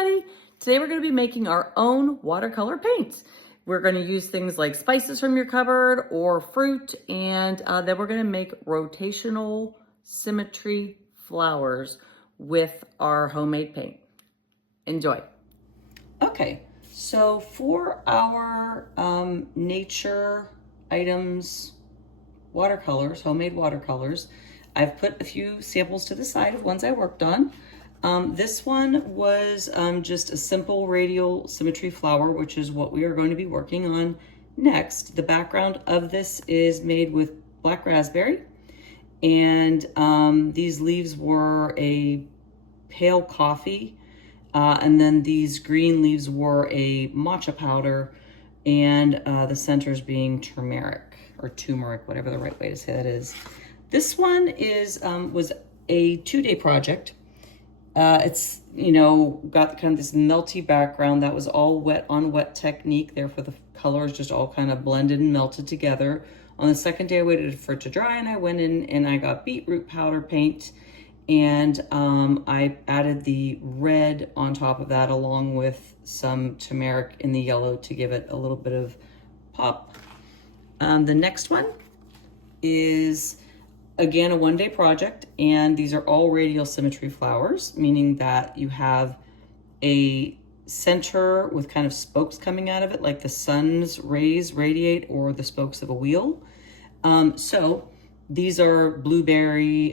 everybody! Today we're going to be making our own watercolor paints. We're going to use things like spices from your cupboard or fruit, and then we're going to make rotational symmetry flowers with our homemade paint. Enjoy. Okay, so for our nature items, watercolors, homemade watercolors, I've put a few samples to the side of ones I worked on. This one was just a simple radial symmetry flower, which is what we are going to be working on next. The background of this is made with black raspberry, and these leaves were a pale coffee, and then these green leaves were a matcha powder, and the centers being turmeric or turmeric, whatever the right way to say that is. This one was a 2-day project. It's, got kind of this melty background that was all wet on wet technique. Therefore, the colors just all kind of blended and melted together. On the second day, I waited for it to dry, and I went in and I got beetroot powder paint, and I added the red on top of that along with some turmeric in the yellow to give it a little bit of pop. The next one is, again, a 1-day project, and these are all radial symmetry flowers, meaning that you have a center with kind of spokes coming out of it, like the sun's rays radiate or the spokes of a wheel. So these are blueberry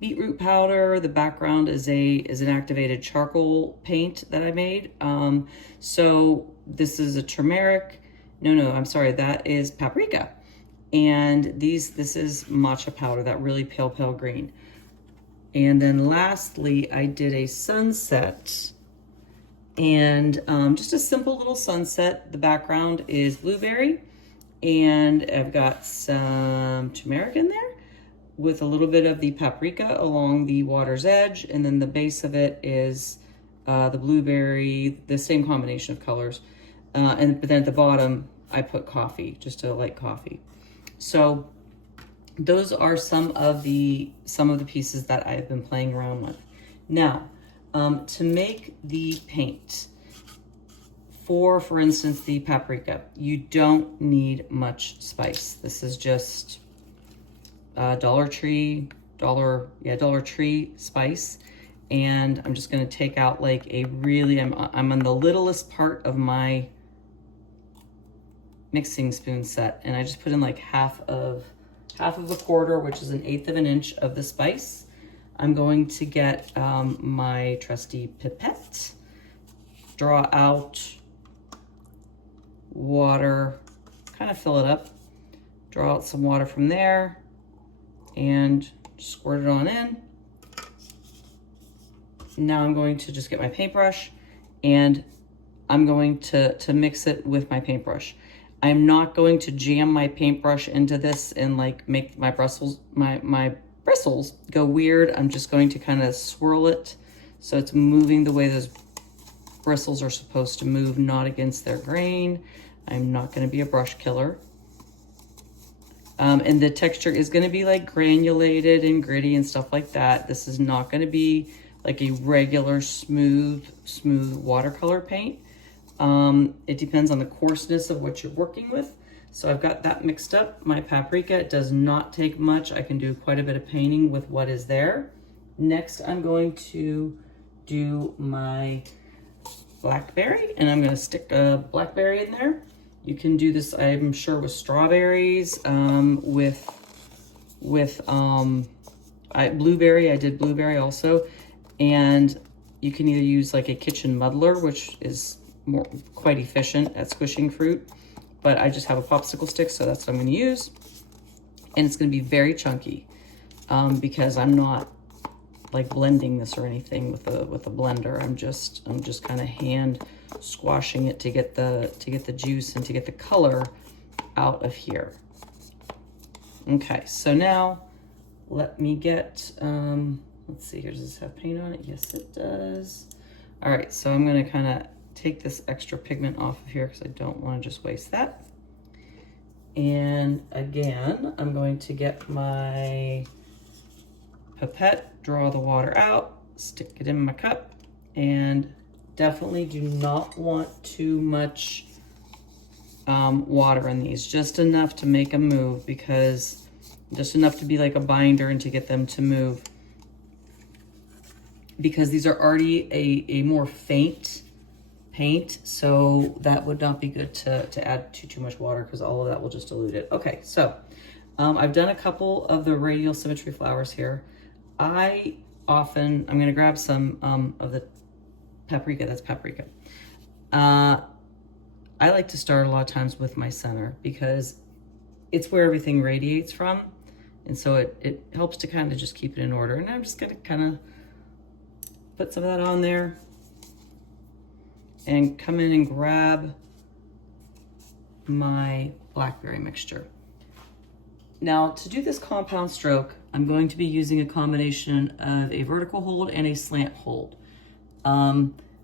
beetroot powder. The background is an activated charcoal paint that I made. So this is a turmeric. No, I'm sorry, that is paprika. And this is matcha powder, that really pale green. And then lastly, I did a sunset, and just a simple little sunset. The background is blueberry, and I've got some turmeric in there with a little bit of the paprika along the water's edge, and then the base of it is the blueberry, the same combination of colors. But then at the bottom, I put coffee, just a light coffee. So those are some of the pieces that I've been playing around with. Now, to make the paint for instance, the paprika, you don't need much spice. This is just Dollar Tree spice. And I'm just going to take out like I'm on the littlest part of my mixing spoon set, and I just put in like half of a quarter, which is 1/8 of an inch of the spice. I'm going to get my trusty pipette, draw out water, kind of fill it up, draw out some water from there, and squirt it on in. Now I'm going to just get my paintbrush, and I'm going to mix it with my paintbrush. I'm not going to jam my paintbrush into this and like make my bristles go weird. I'm just going to kind of swirl it so it's moving the way those bristles are supposed to move, not against their grain. I'm not going to be a brush killer. And the texture is going to be like granulated and gritty and stuff like that. This is not going to be like a regular smooth watercolor paint. It depends on the coarseness of what you're working with. So I've got that mixed up. My paprika, it does not take much. I can do quite a bit of painting with what is there. Next, I'm going to do my blackberry, and I'm going to stick a blackberry in there. You can do this, I'm sure, with strawberries, blueberry. I did blueberry also, and you can either use like a kitchen muddler, which is quite efficient at squishing fruit, but I just have a popsicle stick, so that's what I'm going to use. And it's going to be very chunky because I'm not like blending this or anything with a blender. I'm just kind of hand squashing it to get the juice and to get the color out of here. Okay, so now let me get let's see here, does this have paint on it? Yes, it does. All right, so I'm going to kind of take this extra pigment off of here because I don't want to just waste that. And again, I'm going to get my pipette, draw the water out, stick it in my cup, and definitely do not want too much water in these, just enough to make them move, because just enough to be like a binder and to get them to move, because these are already a more faint paint, so that would not be good to add too much water, because all of that will just dilute it. Okay, so I've done a couple of the radial symmetry flowers here. I'm gonna grab some of the paprika, that's paprika. I like to start a lot of times with my center, because it's where everything radiates from. And so it helps to kind of just keep it in order. And I'm just gonna kind of put some of that on there and come in and grab my blackberry mixture. Now, to do this compound stroke, I'm going to be using a combination of a vertical hold and a slant hold.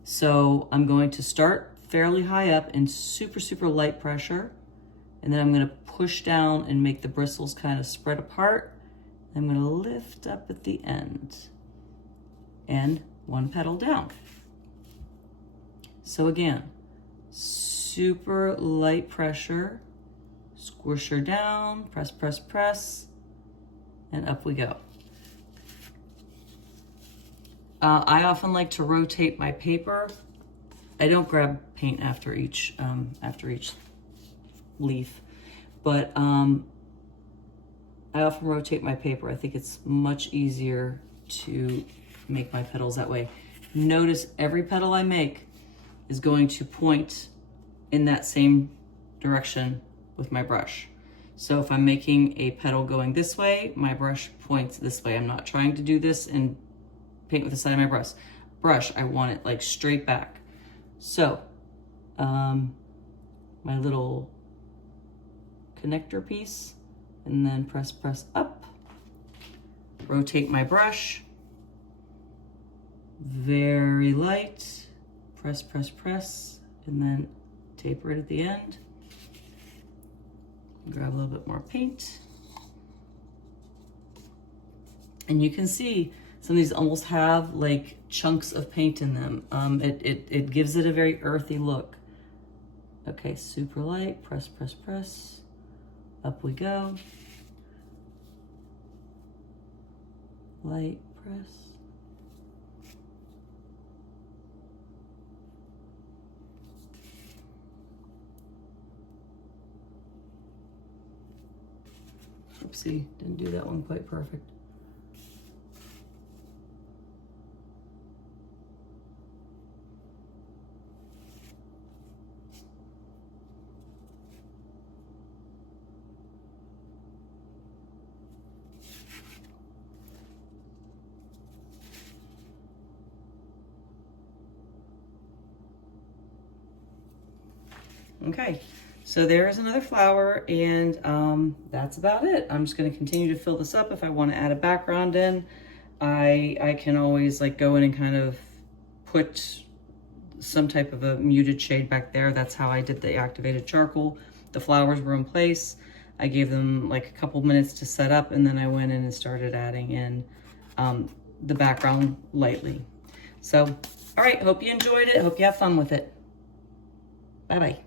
So I'm going to start fairly high up in super, super light pressure. And then I'm gonna push down and make the bristles kind of spread apart. I'm gonna lift up at the end and one petal down. So again, super light pressure, squish her down, press, press, press, and up we go. I often like to rotate my paper. I don't grab paint after each leaf, but I often rotate my paper. I think it's much easier to make my petals that way. Notice every petal I make is going to point in that same direction with my brush. So if I'm making a petal going this way, my brush points this way. I'm not trying to do this and paint with the side of my brush. I want it like straight back. So my little connector piece, and then press, press up, rotate my brush, very light, press, press, press, and then taper it at the end. Grab a little bit more paint. And you can see some of these almost have like chunks of paint in them. It gives it a very earthy look. Okay, super light, press, press, press. Up we go. Light, press. Oopsie, didn't do that one quite perfect. Okay, so there is another flower, and that's about it. I'm just going to continue to fill this up. If I want to add a background in, I can always like go in and kind of put some type of a muted shade back there. That's how I did the activated charcoal. The flowers were in place. I gave them like a couple minutes to set up, and then I went in and started adding in the background lightly. So, all right, hope you enjoyed it. Hope you have fun with it. Bye-bye.